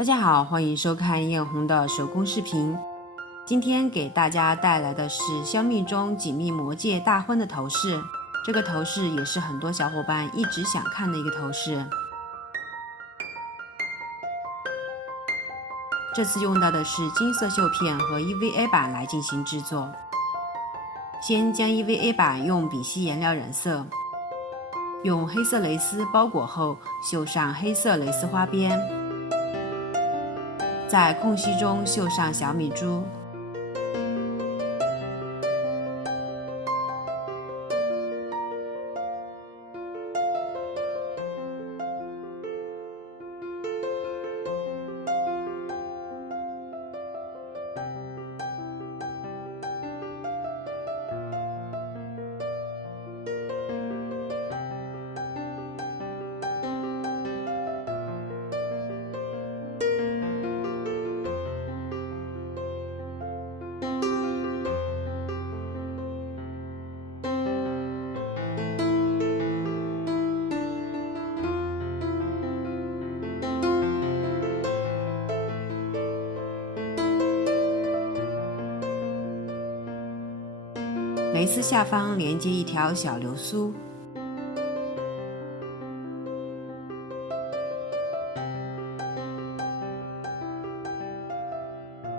大家好，欢迎收看艳红的手工视频。今天给大家带来的是香蜜中紧密魔戒大婚的头饰，这个头饰也是很多小伙伴一直想看的一个头饰。这次用到的是金色绣片和 EVA 板来进行制作。先将 EVA 板用丙烯颜料染色，用黑色蕾丝包裹后绣上黑色蕾丝花边，在空隙中绣上小米珠。蕾丝下方连接一条小流苏，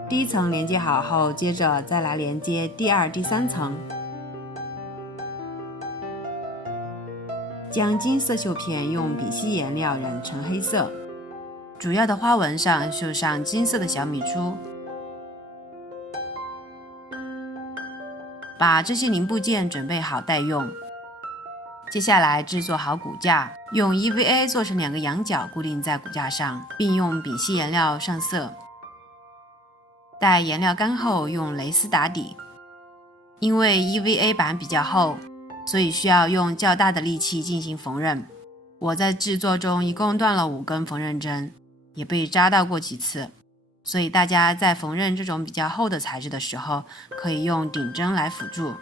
第一层连接好后，接着再来连接第二、第三层，将金色绣片用丙烯颜料染成黑色，主要的花纹上绣上金色的小米珠。把这些零部件准备好待用。接下来制作好骨架，用 EVA 做成2个羊角固定在骨架上，并用丙烯颜料上色。待颜料干后，用蕾丝打底。因为 EVA 板比较厚，所以需要用较大的力气进行缝纫。我在制作中一共断了5根缝纫针，也被扎到过几次。所以大家在缝纫这种比较厚的材质的时候，可以用顶针来辅助。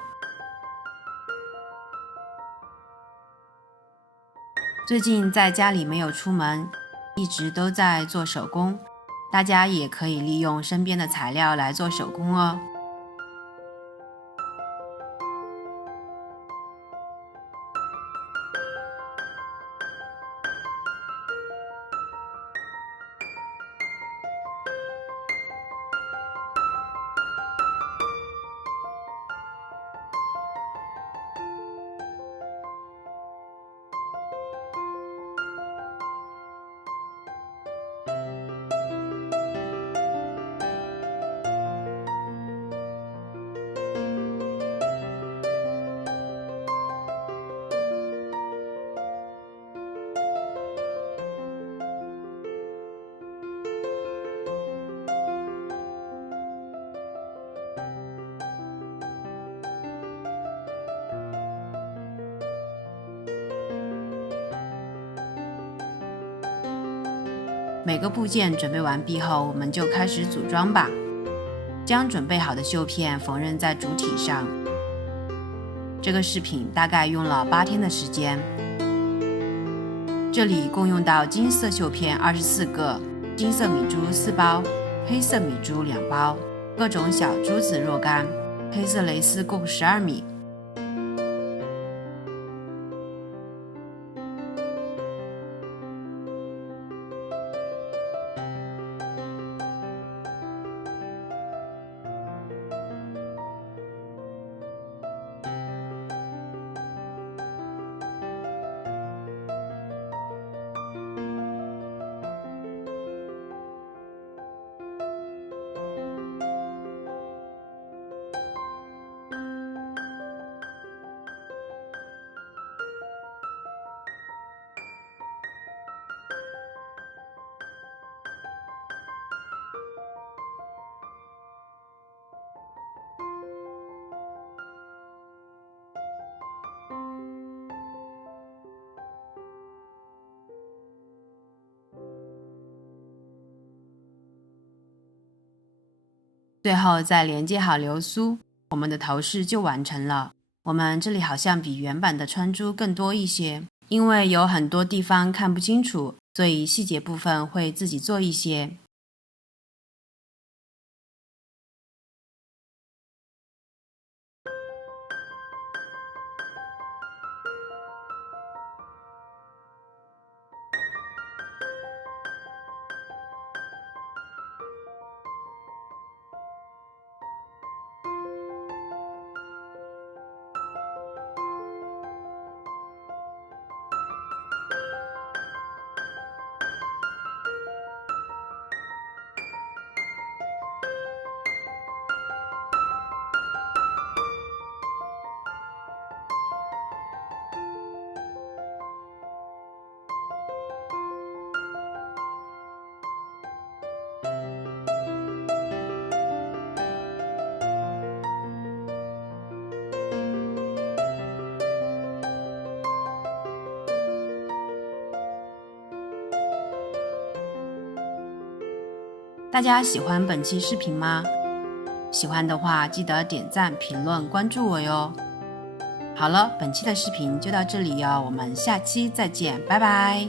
最近在家里没有出门，一直都在做手工，大家也可以利用身边的材料来做手工哦。每个部件准备完毕后，我们就开始组装吧。将准备好的绣片缝纫在主体上。这个饰品大概用了8天的时间。这里共用到金色绣片24个，金色米珠4包，黑色米珠2包，各种小珠子若干，黑色蕾丝共12米。最后再连接好流苏，我们的头饰就完成了。我们这里好像比原版的穿珠更多一些，因为有很多地方看不清楚，所以细节部分会自己做一些。大家喜欢本期视频吗？喜欢的话记得点赞、评论、关注我哟。好了，本期的视频就到这里哟，我们下期再见，拜拜。